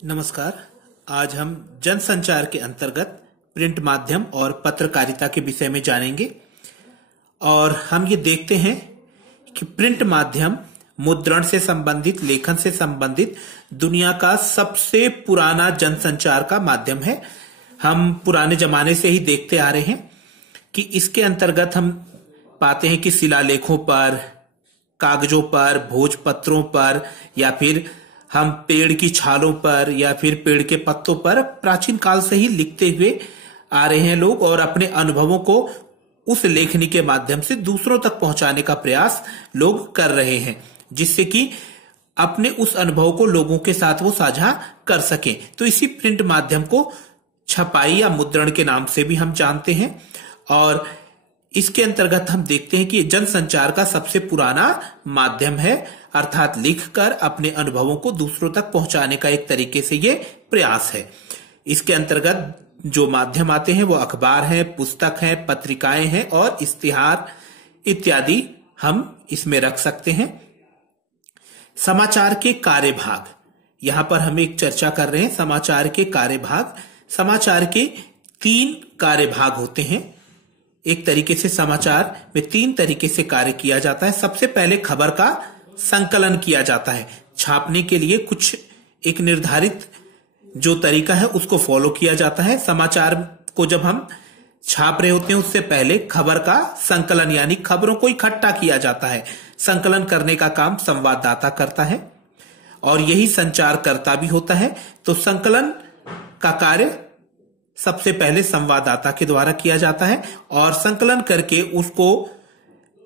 नमस्कार। आज हम जनसंचार के अंतर्गत प्रिंट माध्यम और पत्रकारिता के विषय में जानेंगे और हम ये देखते हैं कि प्रिंट माध्यम मुद्रण से संबंधित, लेखन से संबंधित दुनिया का सबसे पुराना जनसंचार का माध्यम है। हम पुराने जमाने से ही देखते आ रहे हैं कि इसके अंतर्गत हम पाते हैं कि शिलालेखों पर, कागजों पर, भोजपत्रों पर या फिर हम पेड़ की छालों पर या फिर पेड़ के पत्तों पर प्राचीन काल से ही लिखते हुए आ रहे हैं लोग और अपने अनुभवों को उस लेखनी के माध्यम से दूसरों तक पहुंचाने का प्रयास लोग कर रहे हैं, जिससे कि अपने उस अनुभव को लोगों के साथ वो साझा कर सकें। तो इसी प्रिंट माध्यम को छपाई या मुद्रण के नाम से भी हम जानते हैं और इसके अंतर्गत हम देखते हैं कि जनसंचार का सबसे पुराना माध्यम है, अर्थात लिखकर अपने अनुभवों को दूसरों तक पहुंचाने का एक तरीके से ये प्रयास है। इसके अंतर्गत जो माध्यम आते हैं वो अखबार हैं, पुस्तक हैं, पत्रिकाएं हैं और इश्तिहार इत्यादि हम इसमें रख सकते हैं। समाचार के कार्यभाग, यहां पर हम एक चर्चा कर रहे हैं। समाचार के कार्यभाग, समाचार के 3 कार्यभाग होते हैं। एक तरीके से समाचार में 3 तरीके से कार्य किया जाता है। सबसे पहले खबर का संकलन किया जाता है। छापने के लिए कुछ एक निर्धारित जो तरीका है उसको फॉलो किया जाता है। समाचार को जब हम छाप रहे होते हैं उससे पहले खबर का संकलन यानी खबरों को इकट्ठा किया जाता है। संकलन करने का काम संवाददाता करता है और यही संचारकर्ता भी होता है। तो संकलन का कार्य सबसे पहले संवाददाता के द्वारा किया जाता है और संकलन करके उसको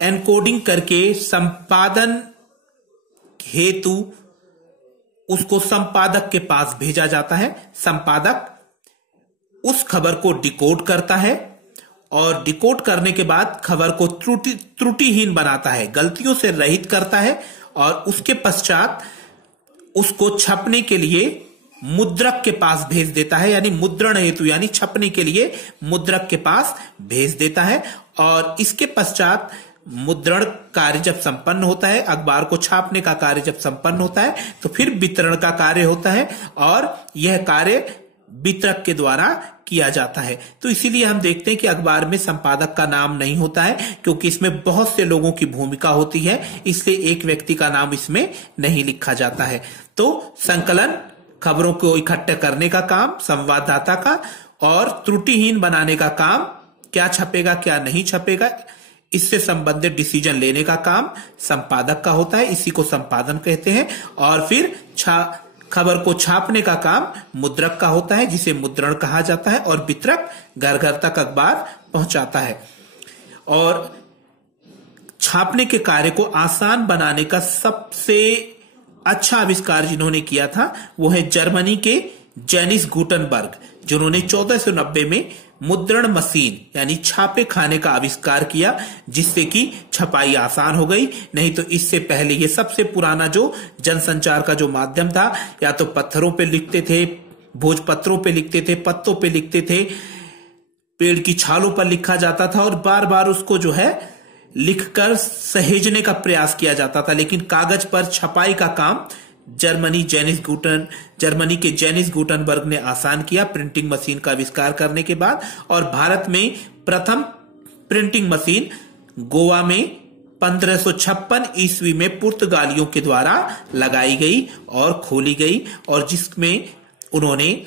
एनकोडिंग करके संपादन हेतु उसको संपादक के पास भेजा जाता है। संपादक उस खबर को डिकोड करता है और डिकोड करने के बाद खबर को त्रुटिहीन बनाता है, गलतियों से रहित करता है और उसके पश्चात उसको छपने के लिए मुद्रक के पास भेज देता है, यानी मुद्रण हेतु यानी छपने के लिए मुद्रक के पास भेज देता है। और इसके पश्चात मुद्रण कार्य जब संपन्न होता है, अखबार को छापने का कार्य जब संपन्न होता है तो फिर वितरण का कार्य होता है और यह कार्य वितरक के द्वारा किया जाता है। तो इसीलिए हम देखते हैं कि अखबार में संपादक का नाम नहीं होता है, क्योंकि इसमें बहुत से लोगों की भूमिका होती है, इसलिए एक व्यक्ति का नाम इसमें नहीं लिखा जाता है। तो संकलन, खबरों को इकट्ठा करने का काम संवाददाता का और त्रुटिहीन बनाने का काम, क्या छपेगा क्या नहीं छपेगा इससे संबंधित डिसीजन लेने का काम संपादक का होता है, इसी को संपादन कहते हैं। और फिर खबर को छापने का काम मुद्रक का होता है, जिसे मुद्रण कहा जाता है और वितरक घर घर तक अखबार पहुंचाता है। और छापने के कार्य को आसान बनाने का सबसे अच्छा आविष्कार जिन्होंने किया था वो है जर्मनी के जेनिस गुटेनबर्ग, जिन्होंने 1490 में मुद्रण मशीन यानी छापे खाने का आविष्कार किया, जिससे कि छपाई आसान हो गई। नहीं तो इससे पहले ये सबसे पुराना जो जनसंचार का जो माध्यम था, या तो पत्थरों पे लिखते थे, भोजपत्रों पे लिखते थे, पत्तों पे लिखते थे, पेड़ की छालों पर लिखा जाता था और बार बार उसको जो है लिखकर सहेजने का प्रयास किया जाता था। लेकिन कागज पर छपाई का काम जर्मनी के जेनिस गुटेनबर्ग ने आसान किया प्रिंटिंग मशीन का आविष्कार करने के बाद। और भारत में प्रथम प्रिंटिंग मशीन गोवा में 1556 ईस्वी में पुर्तगालियों के द्वारा लगाई गई और खोली गई, और जिसमें उन्होंने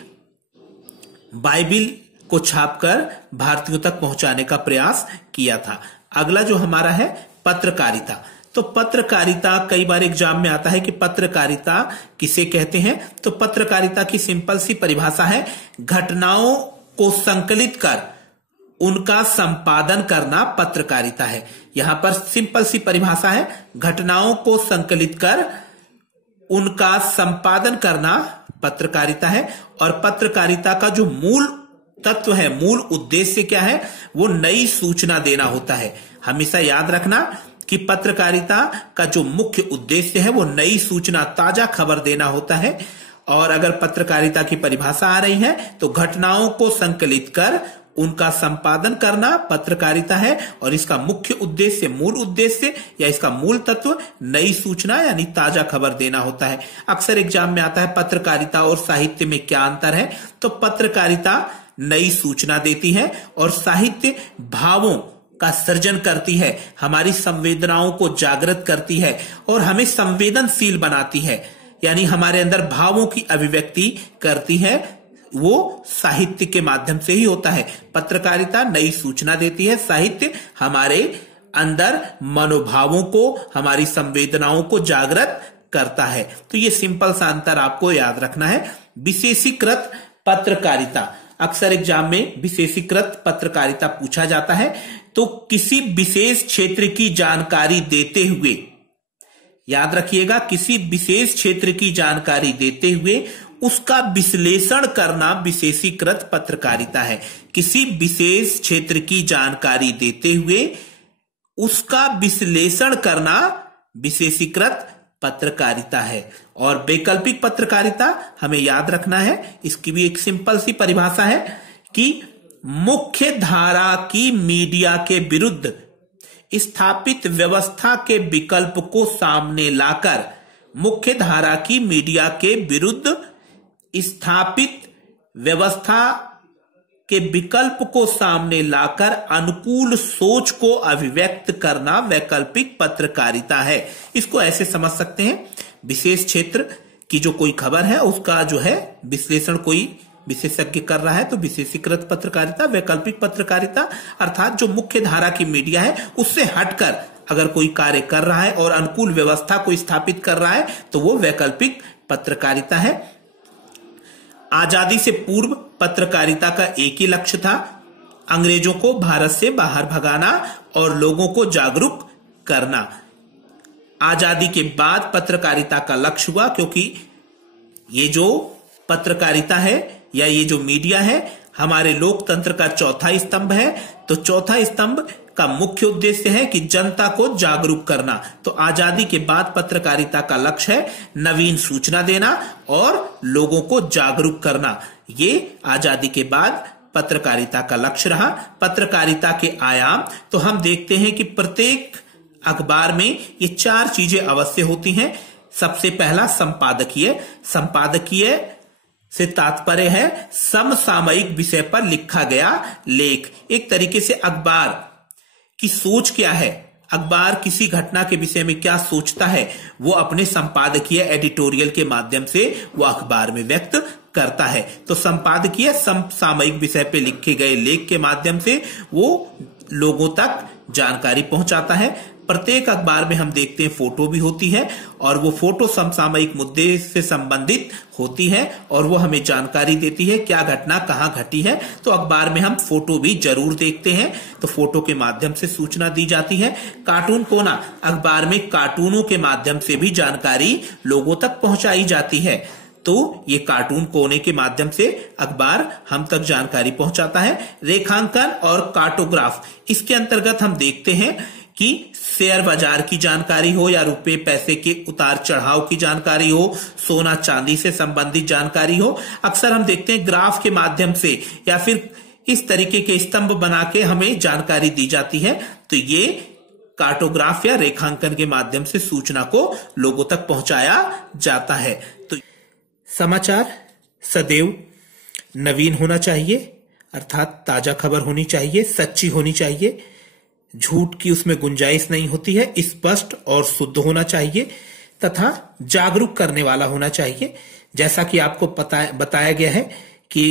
बाइबिल को छापकर भारतीयों तक पहुंचाने का प्रयास किया था। अगला जो हमारा है पत्रकारिता। तो पत्रकारिता कई बार एग्जाम में आता है कि पत्रकारिता किसे कहते हैं। तो पत्रकारिता की सिंपल सी परिभाषा है, घटनाओं को संकलित कर उनका संपादन करना पत्रकारिता है। यहां पर सिंपल सी परिभाषा है, घटनाओं को संकलित कर उनका संपादन करना पत्रकारिता है। और पत्रकारिता का जो मूल तत्व है, मूल उद्देश्य क्या है, वो नई सूचना देना होता है। हमेशा याद रखना कि पत्रकारिता का जो मुख्य उद्देश्य है वो नई सूचना, ताजा खबर देना होता है। और अगर पत्रकारिता की परिभाषा आ रही है तो घटनाओं को संकलित कर उनका संपादन करना पत्रकारिता है। और इसका मुख्य उद्देश्य, मूल उद्देश्य या इसका मूल तत्व नई सूचना यानी ताजा खबर देना होता है। अक्सर एग्जाम में आता है पत्रकारिता और साहित्य में क्या अंतर है, तो पत्रकारिता नई सूचना देती है और साहित्य भावों का सृजन करती है, हमारी संवेदनाओं को जागृत करती है और हमें संवेदनशील बनाती है, यानी हमारे अंदर भावों की अभिव्यक्ति करती है। वो साहित्य के माध्यम से ही होता है। पत्रकारिता नई सूचना देती है, साहित्य हमारे अंदर मनोभावों को, हमारी संवेदनाओं को जागृत करता है। तो ये सिंपल सा अंतर आपको याद रखना है। विशेषीकृत पत्रकारिता, अक्सर एग्जाम में विशेषीकृत पत्रकारिता पूछा जाता है। तो किसी विशेष क्षेत्र की जानकारी देते हुए, याद रखिएगा, किसी विशेष क्षेत्र की जानकारी देते हुए उसका विश्लेषण करना विशेषीकृत पत्रकारिता है। किसी विशेष क्षेत्र की जानकारी देते हुए उसका विश्लेषण करना विशेषीकृत पत्रकारिता है। और वैकल्पिक पत्रकारिता हमें याद रखना है, इसकी भी एक सिंपल सी परिभाषा है कि मुख्य धारा की मीडिया के विरुद्ध स्थापित व्यवस्था के विकल्प को सामने लाकर, मुख्य धारा की मीडिया के विरुद्ध स्थापित व्यवस्था के विकल्प को सामने लाकर अनुकूल सोच को अभिव्यक्त करना वैकल्पिक पत्रकारिता है। इसको ऐसे समझ सकते हैं, विशेष क्षेत्र की जो कोई खबर है उसका जो है विश्लेषण कोई विशेषज्ञ कर रहा है तो विशेषीकृत पत्रकारिता। वैकल्पिक पत्रकारिता अर्थात जो मुख्य धारा की मीडिया है उससे हटकर अगर कोई कार्य कर रहा है और अनुकूल व्यवस्था को स्थापित कर रहा है तो वो वैकल्पिक पत्रकारिता है। आजादी से पूर्व पत्रकारिता का एक ही लक्ष्य था, अंग्रेजों को भारत से बाहर भगाना और लोगों को जागरूक करना। आजादी के बाद पत्रकारिता का लक्ष्य हुआ, क्योंकि ये जो पत्रकारिता है या ये जो मीडिया है हमारे लोकतंत्र का चौथा स्तंभ है। तो चौथा स्तंभ का मुख्य उद्देश्य है कि जनता को जागरूक करना। तो आजादी के बाद पत्रकारिता का लक्ष्य है नवीन सूचना देना और लोगों को जागरूक करना। ये आजादी के बाद पत्रकारिता का लक्ष्य रहा। पत्रकारिता के आयाम तो हम देखते हैं कि प्रत्येक अखबार में ये 4 चीजें अवश्य होती हैं। सबसे पहला संपादकीय। संपादकीय से तात्पर्य है समसामयिक विषय पर लिखा गया लेख। एक तरीके से अखबार की सोच क्या है, अखबार किसी घटना के विषय में क्या सोचता है, वो अपने संपादकीय एडिटोरियल के माध्यम से वो अखबार में व्यक्त करता है। तो संपादकीय समसामयिक विषय पे लिखे गए लेख के माध्यम से वो लोगों तक जानकारी पहुंचाता है। प्रत्येक अखबार में हम देखते हैं फोटो भी होती है और वो फोटो समसामयिक मुद्दे से संबंधित होती है और वो हमें जानकारी देती है क्या घटना कहाँ घटी है। तो अखबार में हम फोटो भी जरूर देखते हैं, तो फोटो के माध्यम से सूचना दी जाती है। कार्टून कोना, अखबार में कार्टूनों के माध्यम से भी जानकारी लोगों तक पहुंचाई जाती है। तो ये कार्टून कोने के माध्यम से अखबार हम तक जानकारी पहुंचाता है। रेखांकन और कार्टोग्राफ, इसके अंतर्गत हम देखते हैं कि शेयर बाजार की जानकारी हो या रुपए पैसे के उतार चढ़ाव की जानकारी हो, सोना चांदी से संबंधित जानकारी हो, अक्सर हम देखते हैं ग्राफ के माध्यम से या फिर इस तरीके के स्तंभ बना के हमें जानकारी दी जाती है। तो ये कार्टोग्राफ या रेखांकन के माध्यम से सूचना को लोगों तक पहुंचाया जाता है। तो समाचार सदैव नवीन होना चाहिए, अर्थात ताजा खबर होनी चाहिए, सच्ची होनी चाहिए, झूठ की उसमें गुंजाइश नहीं होती है, स्पष्ट और शुद्ध होना चाहिए तथा जागरूक करने वाला होना चाहिए। जैसा कि आपको बताया गया है कि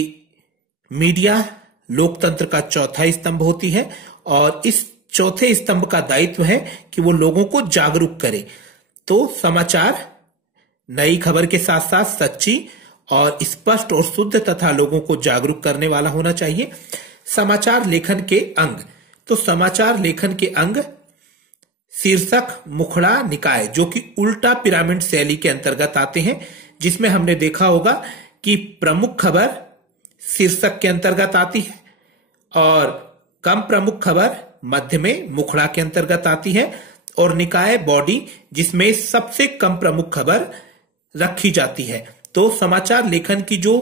मीडिया लोकतंत्र का चौथा स्तंभ होती है और इस चौथे स्तंभ का दायित्व है कि वो लोगों को जागरूक करे। तो समाचार नई खबर के साथ साथ सच्ची और स्पष्ट और शुद्ध तथा लोगों को जागरूक करने वाला होना चाहिए। समाचार लेखन के अंग, तो समाचार लेखन के अंग शीर्षक, मुखड़ा, निकाय, जो कि उल्टा पिरामिड शैली के अंतर्गत आते हैं, जिसमें हमने देखा होगा कि प्रमुख खबर शीर्षक के अंतर्गत आती है और कम प्रमुख खबर मध्य में मुखड़ा के अंतर्गत आती है और निकाय बॉडी जिसमें सबसे कम प्रमुख खबर रखी जाती है। तो समाचार लेखन की जो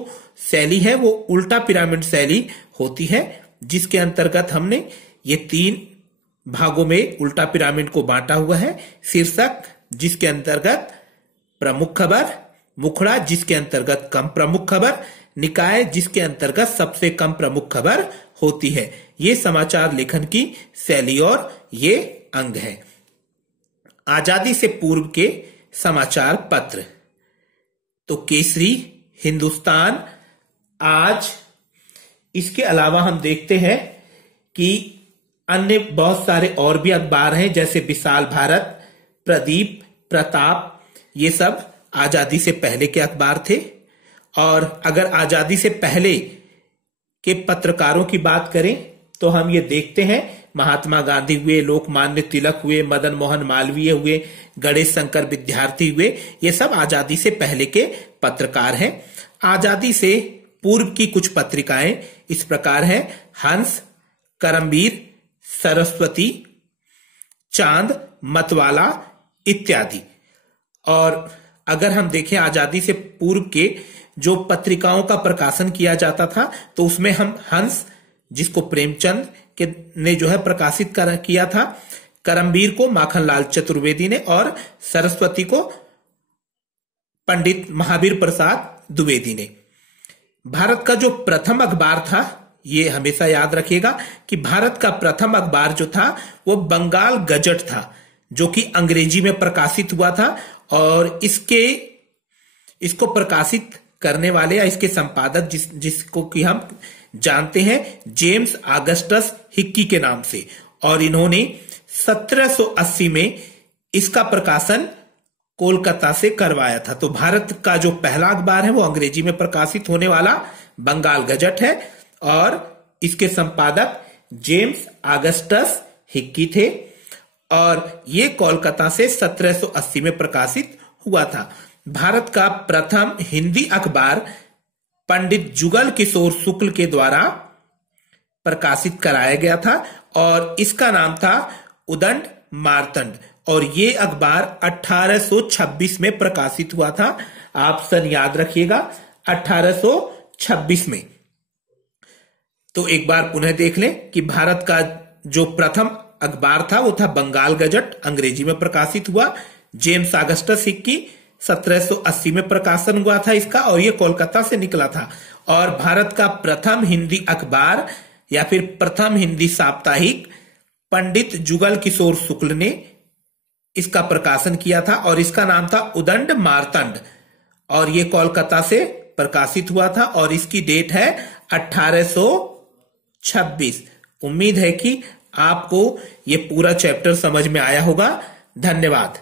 शैली है वो उल्टा पिरामिड शैली होती है। जिसके अंतर्गत हमने ये 3 भागों में उल्टा पिरामिड को बांटा हुआ है। शीर्षक, जिसके अंतर्गत प्रमुख खबर, मुखड़ा, जिसके अंतर्गत कम प्रमुख खबर, निकाय, जिसके अंतर्गत सबसे कम प्रमुख खबर होती है। ये समाचार लेखन की शैली और ये अंग है। आजादी से पूर्व के समाचार पत्र तो केसरी, हिंदुस्तान, आज। इसके अलावा हम देखते हैं कि अन्य बहुत सारे और भी अखबार हैं, जैसे विशाल भारत, प्रदीप, प्रताप। ये सब आजादी से पहले के अखबार थे। और अगर आजादी से पहले के पत्रकारों की बात करें तो हम ये देखते हैं, महात्मा गांधी हुए, लोकमान्य तिलक हुए, मदन मोहन मालवीय हुए, गणेश शंकर विद्यार्थी हुए, ये सब आजादी से पहले के पत्रकार हैं। आजादी से पूर्व की कुछ पत्रिकाएं इस प्रकार हैं: हंस, करमवीर, सरस्वती, चांद, मतवाला इत्यादि। और अगर हम देखें आजादी से पूर्व के जो पत्रिकाओं का प्रकाशन किया जाता था तो उसमें हम हंस, जिसको प्रेमचंद के ने जो है प्रकाशित किया था, करमवीर को माखनलाल चतुर्वेदी ने, और सरस्वती को पंडित महावीर प्रसाद द्विवेदी ने। भारत का जो प्रथम अखबार था, ये हमेशा याद रखिएगा कि भारत का प्रथम अखबार जो था वो बंगाल गजट था, जो कि अंग्रेजी में प्रकाशित हुआ था। और इसको प्रकाशित करने वाले या इसके संपादक जिसको कि हम जानते हैं जेम्स ऑगस्टस हिक्की के नाम से, और इन्होंने 1780 में इसका प्रकाशन कोलकाता से करवाया था। तो भारत का जो पहला अखबार है वो अंग्रेजी में प्रकाशित होने वाला बंगाल गजट है, और इसके संपादक जेम्स ऑगस्टस हिक्की थे, और ये कोलकाता से 1780 में प्रकाशित हुआ था। भारत का प्रथम हिंदी अखबार पंडित जुगल किशोर शुक्ल के द्वारा प्रकाशित कराया गया था, और इसका नाम था उदंड मार्तंड, और ये अखबार 1826 में प्रकाशित हुआ था। आप सन याद रखिएगा, 1826 में। तो एक बार पुनः देख लें कि भारत का जो प्रथम अखबार था वो था बंगाल गजट, अंग्रेजी में प्रकाशित हुआ। जेम्स ऑगस्टस हिक्की, 1780 में प्रकाशन हुआ था इसका, और ये कोलकाता से निकला था। और भारत का प्रथम हिंदी अखबार या फिर प्रथम हिंदी साप्ताहिक पंडित जुगल किशोर शुक्ल ने इसका प्रकाशन किया था, और इसका नाम था उदंड मार्तंड, और ये कोलकाता से प्रकाशित हुआ था, और इसकी डेट है 1826। उम्मीद है कि आपको ये पूरा चैप्टर समझ में आया होगा। धन्यवाद।